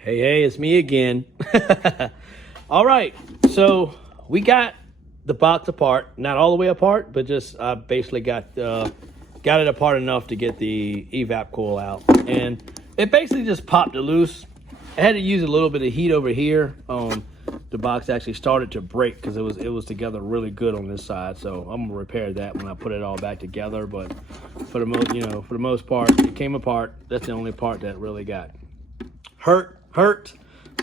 Hey, it's me again. All right, so we got the box apart, not all the way apart, but just I basically got it apart enough to get the evap coil out, and it basically just popped it loose. I had to use a little bit of heat over here. The box actually started to break because it was together really good on this side, so I'm gonna repair that when I put it all back together. But for the most part, it came apart. That's the only part that really got hurt.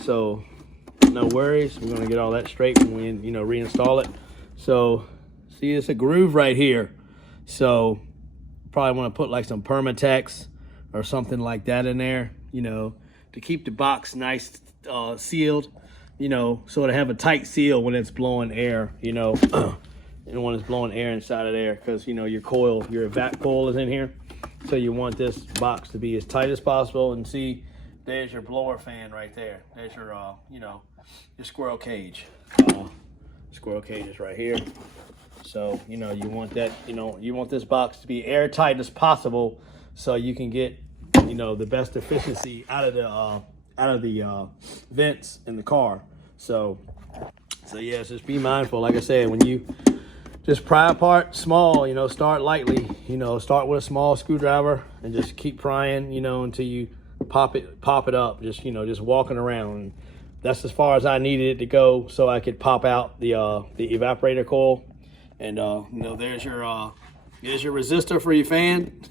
So no worries, we're gonna get all that straight when we reinstall it. So see, it's a groove right here, so probably want to put like some Permatex or something like that in there, to keep the box nice sealed, so to have a tight seal when it's blowing air, and when it's blowing air inside of there, because your evap coil is in here, so you want this box to be as tight as possible. And see, there's your blower fan right there. There's your, your squirrel cage. Squirrel cage is right here. So, you want that, you want this box to be airtight as possible so you can get, the best efficiency out of the vents in the car. So yes, just be mindful. Like I said, when you just pry apart small, start lightly, start with a small screwdriver and just keep prying, until you pop it up, just walking around. That's as far as I needed it to go, so I could pop out the evaporator coil. And there's your resistor for your fan.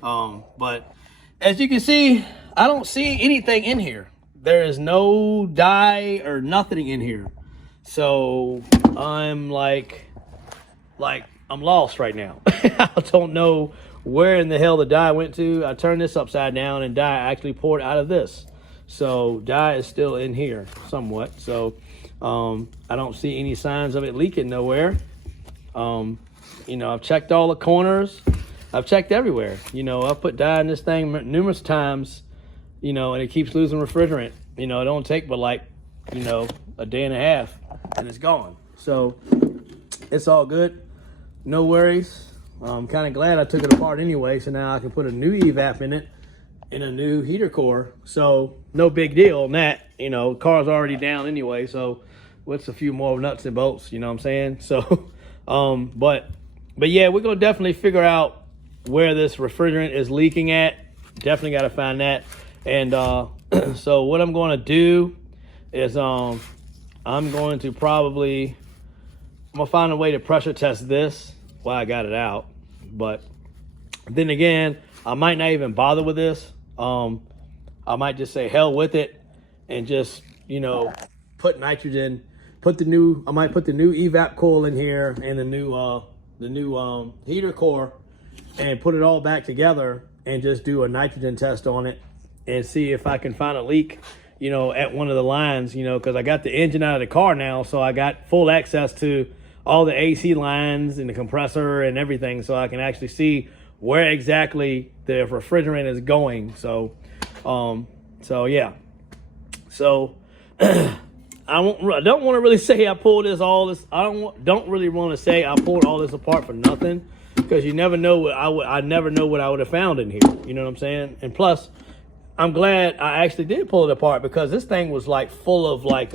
But as you can see, I don't see anything in here. There is no dye or nothing in here, so I'm like I'm lost right now. I don't know where in the hell the dye went to. I turned this upside down and dye actually poured out of this. So dye is still in here somewhat. So I don't see any signs of it leaking nowhere. I've checked all the corners. I've checked everywhere. I've put dye in this thing numerous times, and it keeps losing refrigerant. It don't take but like, a day and a half and it's gone. So it's all good. No worries. I'm kind of glad I took it apart anyway, so now I can put a new evap in it and a new heater core. So no big deal on that. Car's already down anyway, so what's a few more nuts and bolts, you know what I'm saying? So but yeah, we're gonna definitely figure out where this refrigerant is leaking at. Definitely got to find that. And so what I'm going to do is I'm going to find a way to pressure test this while I got it out. But then again, I might not even bother with this. I might just say hell with it and just put nitrogen, I might put the new evap coil in here and the new heater core and put it all back together and just do a nitrogen test on it and see if I can find a leak, at one of the lines, because I got the engine out of the car now, so I got full access to all the AC lines and the compressor and everything, so I can actually see where exactly the refrigerant is going. So yeah. So I don't want to really say I pulled I don't really want to say I pulled all this apart for nothing, because you never know I never know what I would have found in here. You know what I'm saying? And plus, I'm glad I actually did pull it apart, because this thing was like full of like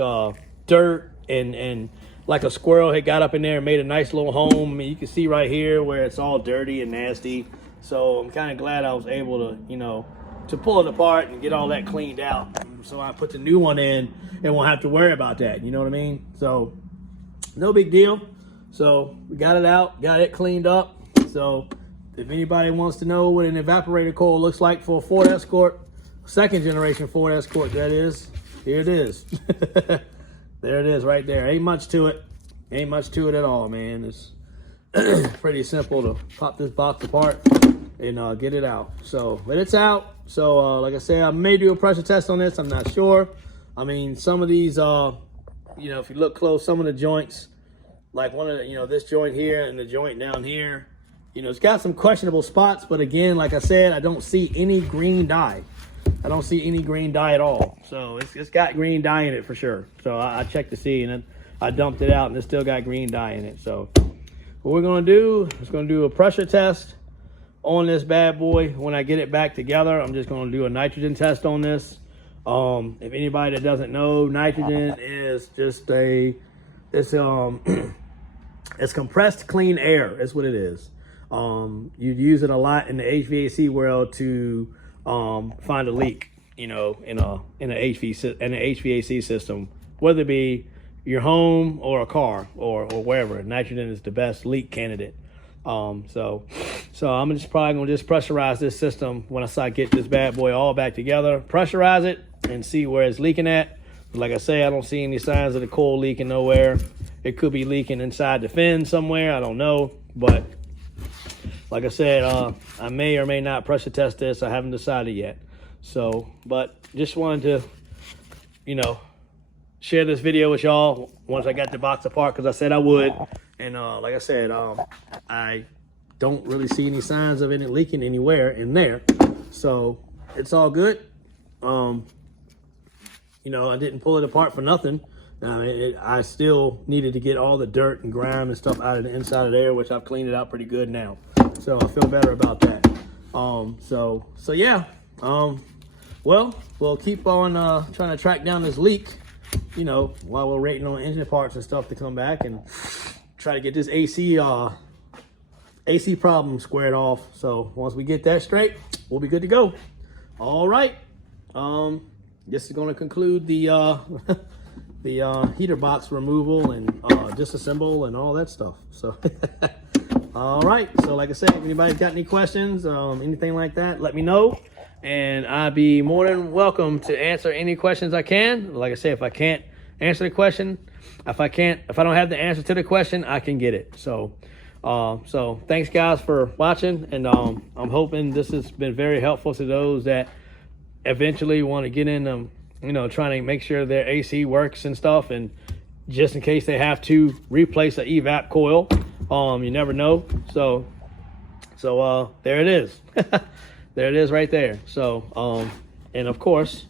dirt and like a squirrel had got up in there and made a nice little home. I mean, you can see right here where it's all dirty and nasty. So I'm kind of glad I was able to, to pull it apart and get all that cleaned out. So I put the new one in and won't have to worry about that. You know what I mean? So no big deal. So we got it out, got it cleaned up. So if anybody wants to know what an evaporator coil looks like for a Ford Escort, second generation Ford Escort, that is, here it is. There it is right there. Ain't much to it. Ain't much to it at all, man. It's pretty simple to pop this box apart and get it out. So, but it's out. So, like I said, I may do a pressure test on this. I'm not sure. I mean, some of these, if you look close, some of the joints, like one of the, this joint here and the joint down here, it's got some questionable spots. But again, like I said, I don't see any green dye. I don't see any green dye at all. So it's got green dye in it for sure. So I checked to see, and then I dumped it out and it's still got green dye in it. So what we're gonna do is gonna do a pressure test on this bad boy. When I get it back together, I'm just gonna do a nitrogen test on this. If anybody that doesn't know, nitrogen is just it's compressed clean air. That's what it is. You use it a lot in the HVAC world to find a leak, you know, in an HVAC system, whether it be your home or a car or wherever. Nitrogen is the best leak candidate. So I'm just probably gonna just pressurize this system when I get this bad boy all back together, pressurize it and see where it's leaking at. Like I say, I don't see any signs of the coil leaking nowhere. It could be leaking inside the fin somewhere, I don't know. But like I said, I may or may not pressure test this. I haven't decided yet. So, but just wanted to, you know, share this video with y'all once I got the box apart, because I said I would. And like I said, I don't really see any signs of it leaking anywhere in there. So it's all good. You know, I didn't pull it apart for nothing. I still needed to get all the dirt and grime and stuff out of the inside of there, which I've cleaned it out pretty good now. So I feel better about that. So yeah. Well, we'll keep on trying to track down this leak, you know, while we're waiting on engine parts and stuff to come back and try to get this AC problem squared off. So once we get that straight, we'll be good to go. All right. This is going to conclude the the heater box removal and disassemble and all that stuff. So all right. So like I said, if anybody's got any questions, anything like that, let me know. And I'd be more than welcome to answer any questions I can. Like I said, if I can't answer the question, if I don't have the answer to the question, I can get it. So thanks guys for watching. And I'm hoping this has been very helpful to those that eventually want to get in, you know, trying to make sure their AC works and stuff. And just in case they have to replace an evap coil, you never know. So there it is. There it is right there. So, and of course,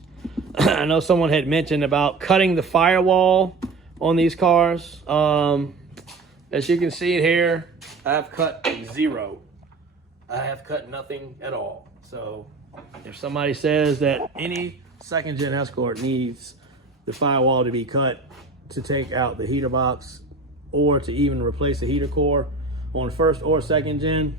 I know someone had mentioned about cutting the firewall on these cars. As you can see here, I've cut 0. I have cut nothing at all. So if somebody says that any second gen Escort needs the firewall to be cut to take out the heater box or to even replace the heater core on first or second gen,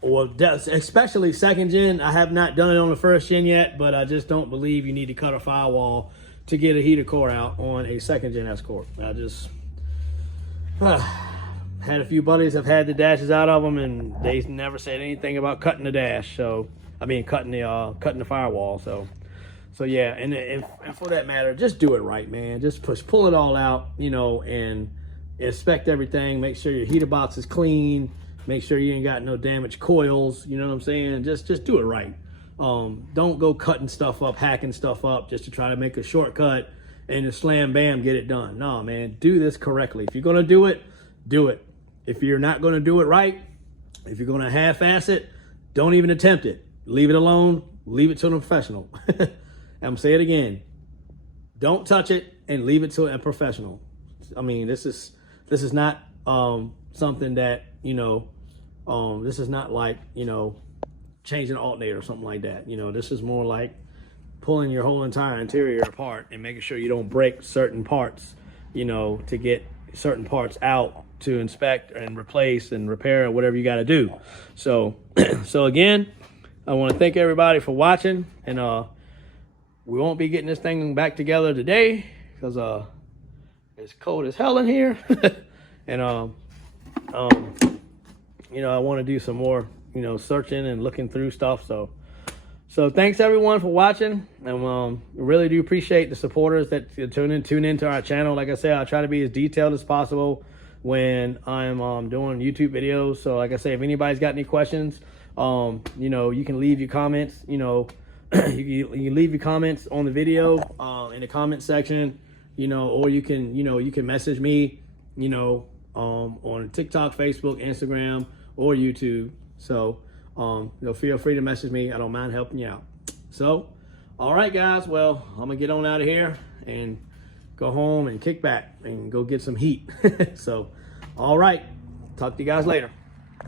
or especially second gen, I have not done it on the first gen yet, but I just don't believe you need to cut a firewall to get a heater core out on a second gen Escort. I just had a few buddies have had the dashes out of them, and they never said anything about cutting the dash. So I mean, cutting the firewall. So yeah, and for that matter, just do it right, man. Just pull it all out, you know, and inspect everything. Make sure your heater box is clean. Make sure you ain't got no damaged coils. You know what I'm saying? Just do it right. Don't go cutting stuff up, hacking stuff up just to try to make a shortcut and just slam bam, get it done. No, man, do this correctly. If you're gonna do it, do it. If you're not gonna do it right, if you're gonna half-ass it, don't even attempt it. Leave it alone. Leave it to a professional. I'm gonna say it again. Don't touch it and leave it to a professional. I mean, this is not something that, you know, this is not like, you know, changing an alternator or something like that. You know, this is more like pulling your whole entire interior apart and making sure you don't break certain parts, you know, to get certain parts out to inspect and replace and repair or whatever you got to do. So again, I want to thank everybody for watching, and we won't be getting this thing back together today because it's cold as hell in here. And you know, I want to do some more, you know, searching and looking through stuff. So thanks everyone for watching, and really do appreciate the supporters that tune into our channel. Like I said, I try to be as detailed as possible when I'm doing YouTube videos. So like I say, if anybody's got any questions, you know, you can leave your comments, you know, you can leave your comments on the video in the comment section, you know, or you can message me, you know, on TikTok, Facebook, Instagram, or YouTube. So you know, feel free to message me. I don't mind helping you out. So all right guys, well, I'm gonna get on out of here and go home and kick back and go get some heat. So all right, talk to you guys later.